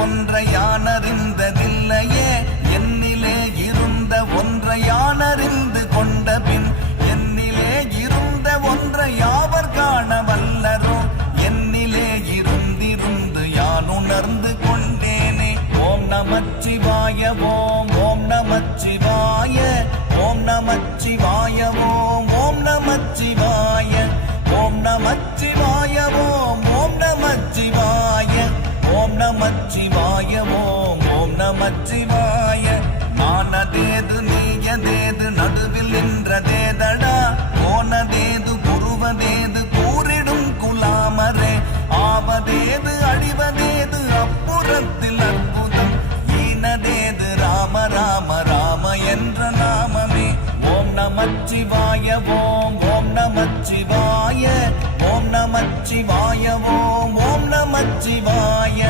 ஒன்றை யானறிந்ததில்லையே, என்னிலே இருந்த ஒன்றை யானறிந்து கொண்ட பின் என்னிலே இருந்த ஒன்றை யாவர் காண வல்லரோ, என்னிலே இருந்திருந்து யான் உணர்ந்து கொண்டேனே. ஓம் நமச்சிவாய ஓம் ஓம் நமச்சிவாய ஓம் நமச்சிவாய ஓம் ஓம் நமச்சிவாய ஓம் நமச்சிவாய ஓம் ஓம் நமச்சிவாய ஓம் நமச்சிவாய ஓம் ஓம் நமச்சிவாய. நானதேது நீயதேது நடுவில் நின்றதேதடா, போனதேது குருவதேது கூறிடும் குலாமரே, ஆவதேது அழிவதேது அப்புறத்தில் அற்புதம், ஈனதேது ராம ராம ராம என்ற நாமமே. ஓம் நமச்சிவாய ஓம் ஓம் நமச்சிவாய ஓம் நமச்சிவாய ஓம் ஓம் நமச்சிவாய.